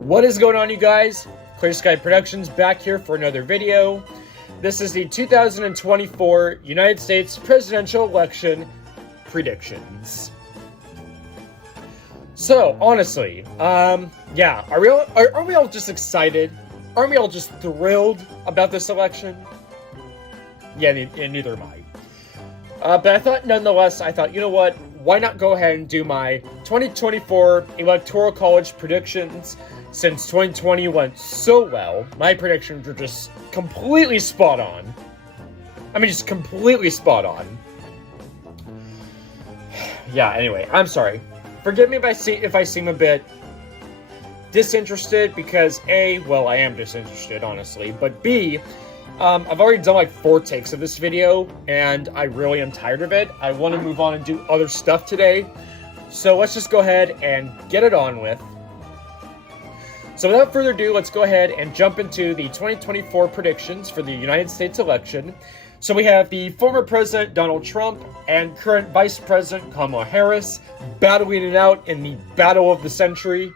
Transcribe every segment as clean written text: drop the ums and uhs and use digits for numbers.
What is going on, you guys? Clear Sky Productions back here for another video. This is the 2024 United States presidential election predictions. So, honestly, yeah, are we all just excited? Aren't we all just thrilled about this election? Yeah, neither am I. But I thought, nonetheless, you know what? Why not go ahead and do my 2024 Electoral College predictions? Since 2020 went so well, my predictions were just completely spot on. I mean, just completely spot on. Yeah, anyway, I'm sorry. Forgive me if I seem a bit disinterested, because A, well, I am disinterested, honestly, but B, I've already done like 4 takes of this video, and I really am tired of it. I want to move on and do other stuff today, so let's just go ahead and get it on with. So without further ado, let's go ahead and jump into the 2024 predictions for the United States election. So we have the former President Donald Trump and current Vice President Kamala Harris battling it out in the battle of the century.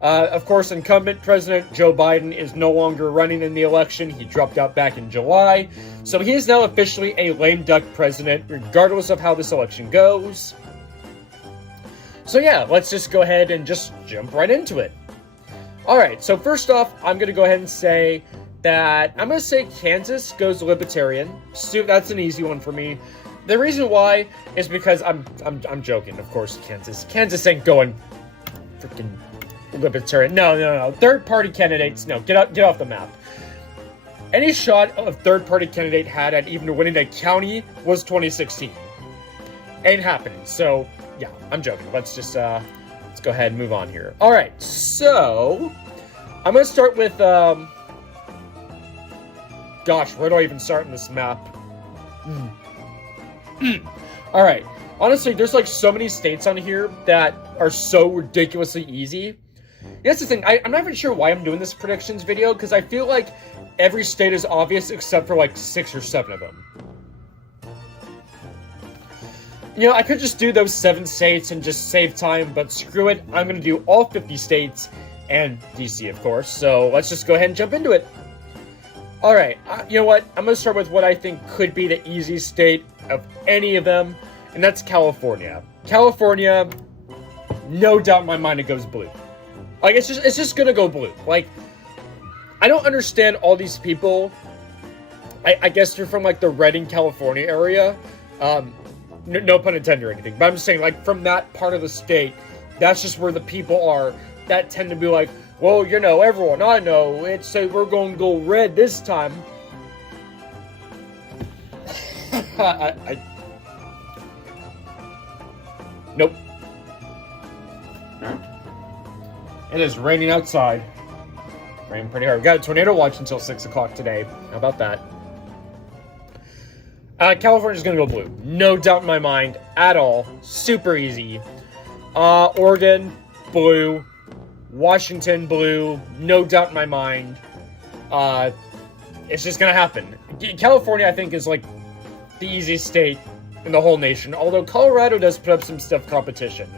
Of course, incumbent President Joe Biden is no longer running in the election. He dropped out back in July. So he is now officially a lame duck president, regardless of how this election goes. So yeah, let's just go ahead and just jump right into it. Alright, so first off, I'm going to go ahead and say that I'm going to say Kansas goes Libertarian. So that's an easy one for me. The reason why is because I'm joking, of course, Kansas ain't going freaking Libertarian. No. Third-party candidates, no, get off the map. Any shot of third-party candidate had at even winning a county was 2016. Ain't happening. So, yeah, I'm joking. Let's just, let's go ahead and move on here. Alright, so I'm going to start with, gosh, where do I even start in this map? Alright, honestly, there's like so many states on here that are so ridiculously easy. That's the thing, I'm not even sure why I'm doing this predictions video, because I feel like every state is obvious except for like 6 or 7 of them. You know, I could just do those 7 states and just save time, but screw it. I'm going to do all 50 states and DC, of course. So let's just go ahead and jump into it. Alright, you know what? I'm going to start with what I think could be the easiest state of any of them, and that's California. California, no doubt in my mind it goes blue. Like, it's just going to go blue. Like, I don't understand all these people. I guess they're from, like, the Redding, California area. No pun intended or anything, but I'm just saying, like, from that part of the state, that's just where the people are that tend to be like, well, you know, everyone I know, it's we're going to go red this time. Nope. It is raining outside. Raining pretty hard. We got a tornado watch until 6 o'clock today. How about that? California's gonna go blue. No doubt in my mind at all. Super easy. Oregon, blue. Washington, blue. No doubt in my mind. It's just gonna happen. California, I think, is like the easiest state in the whole nation. Although Colorado does put up some stiff competition.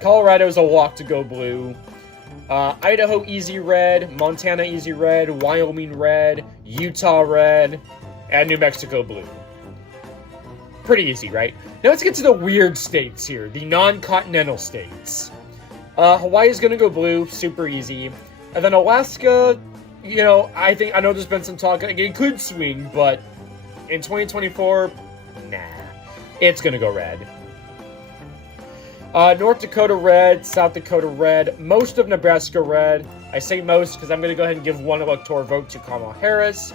Colorado's a walk to go blue. Idaho, easy red. Montana, easy red. Wyoming, red. Utah, red. And New Mexico, blue. Pretty easy, right? Now let's get to the weird states here, the non-continental states. Hawaii's gonna go blue, super easy. And then Alaska, you know, I know there's been some talk, it could swing, but in 2024, nah, it's gonna go red. North Dakota red, South Dakota red, most of Nebraska red. I say most because I'm gonna go ahead and give one electoral vote to Kamala Harris.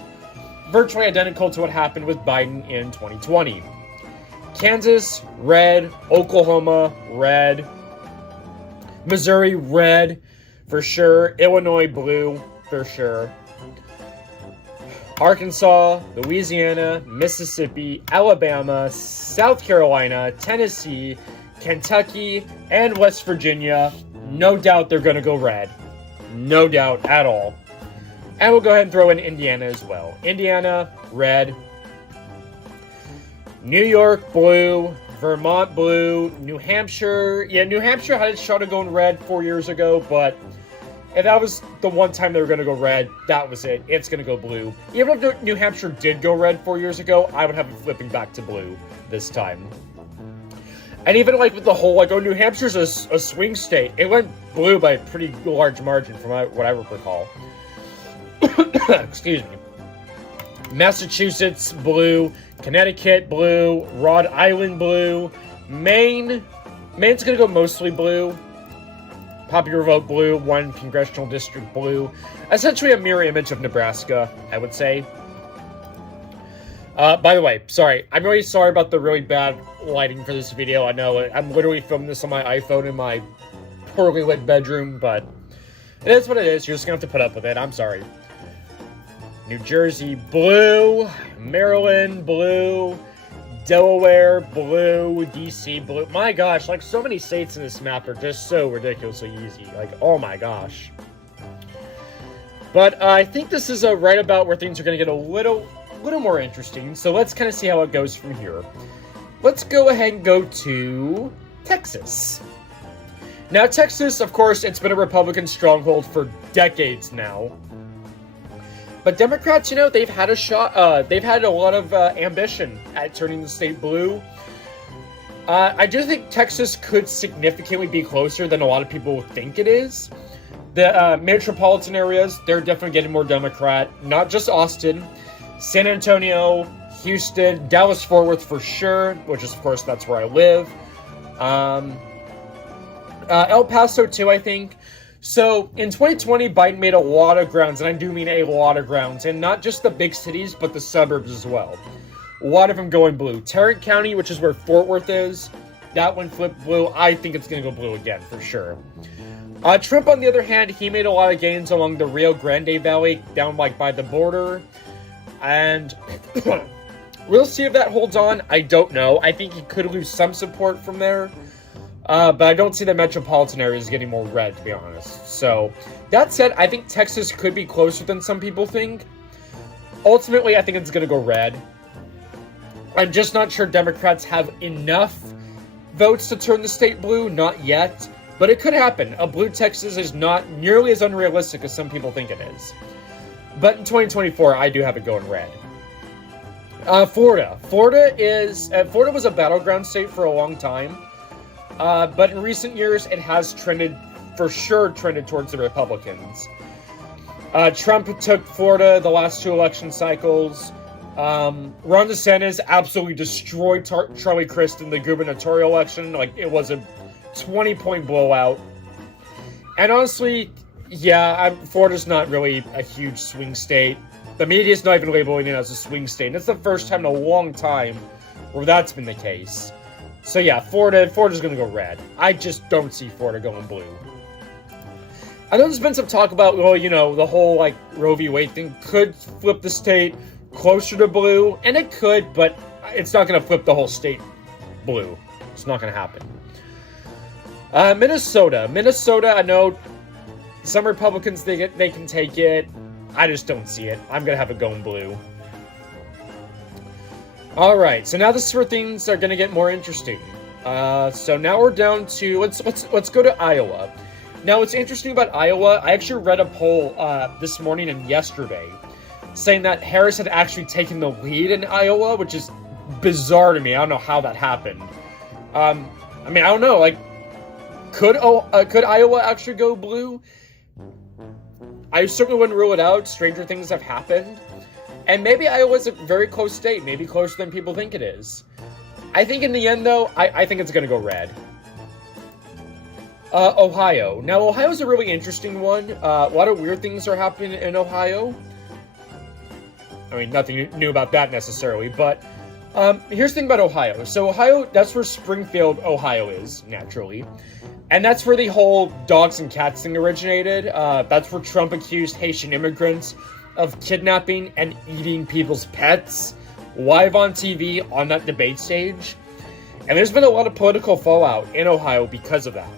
Virtually identical to what happened with Biden in 2020. Kansas, red. Oklahoma, red. Missouri, red, for sure. Illinois, blue, for sure. Arkansas, Louisiana, Mississippi, Alabama, South Carolina, Tennessee, Kentucky, and West Virginia. No doubt they're going to go red. No doubt at all. And we'll go ahead and throw in Indiana as well. Indiana, red. New York, blue. Vermont, blue. New Hampshire. Yeah, New Hampshire had its shot of going red 4 years ago, but If that was the one time they were going to go red, that was it. It's going to go blue. Even if New Hampshire did go red 4 years ago, I would have it flipping back to blue this time. And even like with the whole, like, oh, New Hampshire's a swing state, it went blue by a pretty large margin from what I recall. Excuse me. Massachusetts, blue. Connecticut, blue. Rhode Island, blue. Maine's going to go mostly blue. Popular vote, blue. 1 congressional district, blue. Essentially a mirror image of Nebraska, I would say. By the way, sorry. I'm really sorry about the really bad lighting for this video. I know I'm literally filming this on my iPhone in my poorly lit bedroom, but it is what it is. You're just going to have to put up with it. I'm sorry. New Jersey, blue. Maryland, blue. Delaware, blue. DC, blue. My gosh, like, so many states in this map are just so ridiculously easy. Like, oh my gosh. But I think this is right about where things are going to get a little more interesting. So let's kind of see how it goes from here. Let's go ahead and go to Texas. Now, Texas, of course, it's been a Republican stronghold for decades now. But Democrats, you know, they've had a shot. They've had a lot of ambition at turning the state blue. I do think Texas could significantly be closer than a lot of people think it is. The metropolitan areas, they're definitely getting more Democrat. Not just Austin, San Antonio, Houston, Dallas-Fort Worth for sure, which is, of course, that's where I live. El Paso, too, I think. So, in 2020, Biden made a lot of grounds, and I do mean a lot of grounds, and not just the big cities, but the suburbs as well. A lot of them going blue. Tarrant County, which is where Fort Worth is, that one flipped blue. I think it's going to go blue again, for sure. Trump, on the other hand, he made a lot of gains along the Rio Grande Valley, down, like, by the border. And we'll see if that holds on. I don't know. I think he could lose some support from there. But I don't see the metropolitan areas getting more red, to be honest. So, that said, I think Texas could be closer than some people think. Ultimately, I think it's going to go red. I'm just not sure Democrats have enough votes to turn the state blue. Not yet. But it could happen. A blue Texas is not nearly as unrealistic as some people think it is. But in 2024, I do have it going red. Florida. Florida was a battleground state for a long time. But in recent years, it has trended towards the Republicans. Trump took Florida the last 2 election cycles. Ron DeSantis absolutely destroyed Charlie Crist in the gubernatorial election. Like, it was a 20-point blowout. And honestly, yeah, Florida's not really a huge swing state. The media's not even labeling it as a swing state. And it's the first time in a long time where that's been the case. So yeah, Florida's going to go red. I just don't see Florida going blue. I know there's been some talk about, well, you know, the whole, like, Roe v. Wade thing could flip the state closer to blue. And it could, but it's not going to flip the whole state blue. It's not going to happen. Minnesota. I know some Republicans, they can take it. I just don't see it. I'm going to have it going blue. Alright, so now this is where things are going to get more interesting. So now we're down to, let's go to Iowa. Now, what's interesting about Iowa, I actually read a poll this morning and yesterday saying that Harris had actually taken the lead in Iowa, which is bizarre to me. I don't know how that happened. I mean, I don't know, like, could Iowa actually go blue? I certainly wouldn't rule it out. Stranger things have happened. And maybe Iowa's a very close state, maybe closer than people think it is. I think in the end, though, I think it's going to go red. Ohio. Now, Ohio's a really interesting one. A lot of weird things are happening in Ohio. I mean, nothing new about that necessarily, but here's the thing about Ohio. So Ohio, that's where Springfield, Ohio is, naturally. And that's where the whole dogs and cats thing originated. That's where Trump accused Haitian immigrants of kidnapping and eating people's pets live on TV on that debate stage. And there's been a lot of political fallout in Ohio because of that.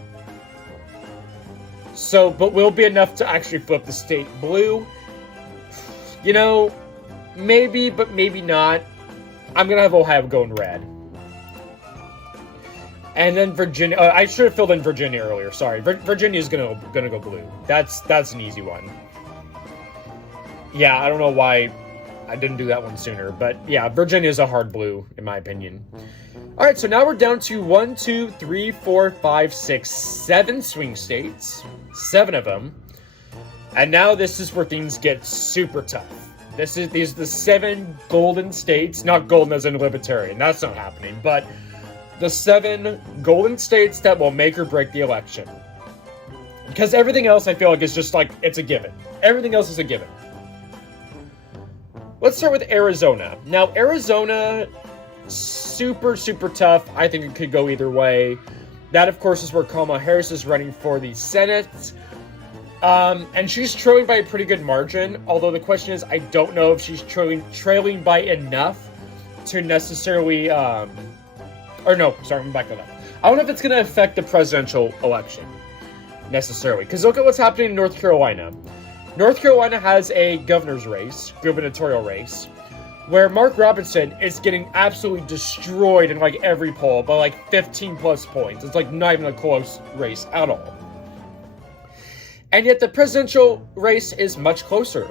So, but will it be enough to actually flip the state blue? You know, maybe, but maybe not. I'm going to have Ohio going red. And then Virginia. I should have filled in Virginia earlier. Sorry, Virginia's gonna go blue. That's an easy one. Yeah, I don't know why I didn't do that one sooner, but yeah, Virginia's a hard blue in my opinion. All right, so now we're down to 1, 2, 3, 4, 5, 6, 7 swing states, 7 of them, and now this is where things get super tough. These are the 7 golden states, not golden as in libertarian. That's not happening, but the 7 golden states that will make or break the election. Because everything else I feel like is just like, it's a given. Everything else is a given. Let's start with Arizona. Now, Arizona, super, super tough. I think it could go either way. That, of course, is where Kamala Harris is running for the Senate. And she's trailing by a pretty good margin. Although the question is, I don't know if she's trailing by enough to necessarily... Or no, sorry, I'm back on that. I don't know if it's going to affect the presidential election, necessarily. Because look at what's happening in North Carolina. North Carolina has a gubernatorial race, where Mark Robinson is getting absolutely destroyed in, like, every poll by, like, 15 plus points. It's, like, not even a close race at all. And yet the presidential race is much closer.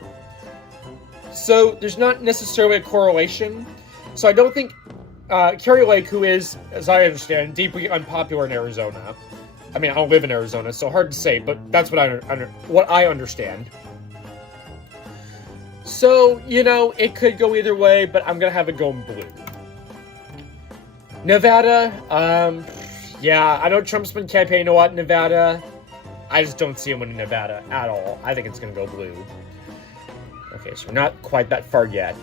So there's not necessarily a correlation. So I don't think... Carrie Lake, who is, as I understand, deeply unpopular in Arizona. I mean, I don't live in Arizona, so hard to say, but that's what I understand. So, you know, it could go either way, but I'm going to have it going blue. Nevada, yeah, I know Trump's been campaigning a lot in Nevada. I just don't see him winning Nevada at all. I think it's going to go blue. Okay, so we're not quite that far yet.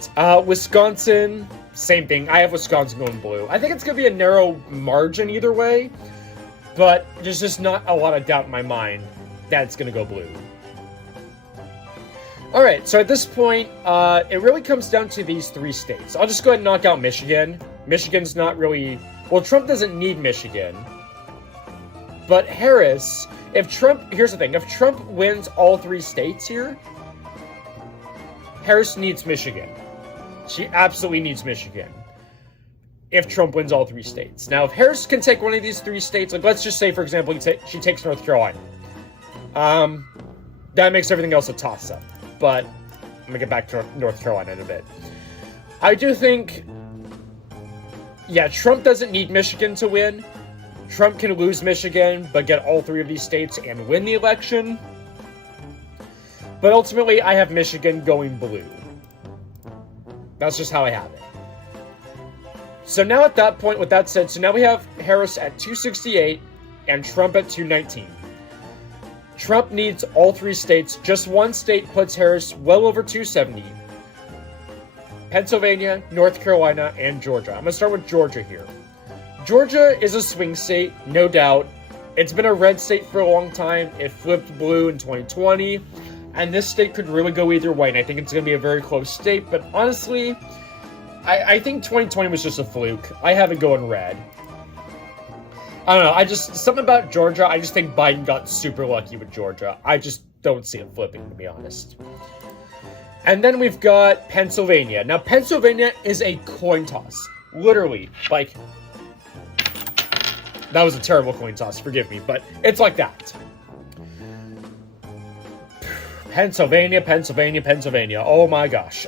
Wisconsin... Same thing. I have Wisconsin going blue. I think it's going to be a narrow margin either way, but there's just not a lot of doubt in my mind that it's going to go blue. All right, so at this point, it really comes down to these 3 states. I'll just go ahead and knock out Michigan. Michigan's not really... Well, Trump doesn't need Michigan, but Harris... Here's the thing. If Trump wins all 3 states here, Harris needs Michigan. She absolutely needs Michigan if Trump wins all 3 states. Now, if Harris can take one of these 3 states, like let's just say, for example, she takes North Carolina. That makes everything else a toss-up. But I'm going to get back to North Carolina in a bit. I do think, yeah, Trump doesn't need Michigan to win. Trump can lose Michigan, but get all 3 of these states and win the election. But ultimately, I have Michigan going blue. That's just how I have it. So now at that point, with that said, so now we have Harris at 268 and Trump at 219. Trump needs all 3 states. Just one state puts Harris well over 270. Pennsylvania, North Carolina, and Georgia. I'm going to start with Georgia here. Georgia is a swing state, no doubt. It's been a red state for a long time. It flipped blue in 2020. And this state could really go either way, and I think it's going to be a very close state. But honestly, I think 2020 was just a fluke. I have it going red. I don't know. Something about Georgia, I just think Biden got super lucky with Georgia. I just don't see it flipping, to be honest. And then we've got Pennsylvania. Now, Pennsylvania is a coin toss. Literally, like... That was a terrible coin toss, forgive me, but it's like that. Pennsylvania. Oh my gosh.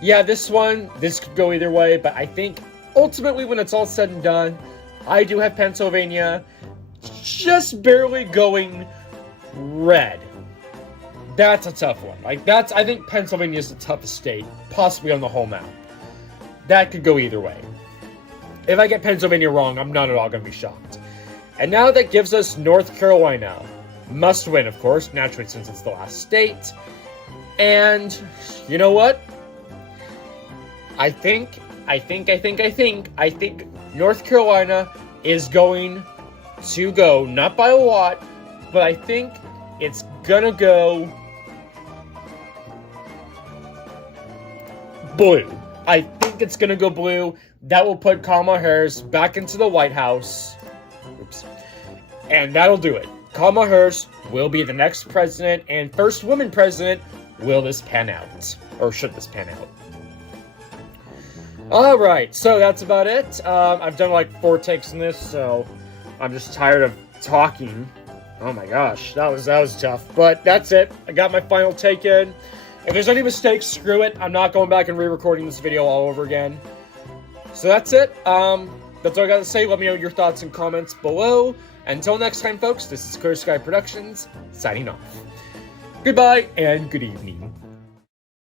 Yeah, this could go either way, but I think ultimately when it's all said and done, I do have Pennsylvania just barely going red. That's a tough one. I think Pennsylvania is the toughest state, possibly on the whole map. That could go either way. If I get Pennsylvania wrong, I'm not at all going to be shocked. And now that gives us North Carolina. Must win, of course, naturally, since it's the last state. And you know what? I think North Carolina is going to go, not by a lot, but I think it's gonna go blue. I think it's gonna go blue. That will put Kamala Harris back into the White House. Oops. And that'll do it. Kamala Harris will be the next president and first woman president. Will this pan out? Or should this pan out? Alright, so that's about it. I've done like 4 takes in this, so I'm just tired of talking. Oh my gosh, that was tough. But that's it. I got my final take in. If there's any mistakes, screw it. I'm not going back and re-recording this video all over again. So that's it. That's all I got to say. Let me know your thoughts and comments below. Until next time, folks, this is Clear Sky Productions, signing off. Goodbye and good evening.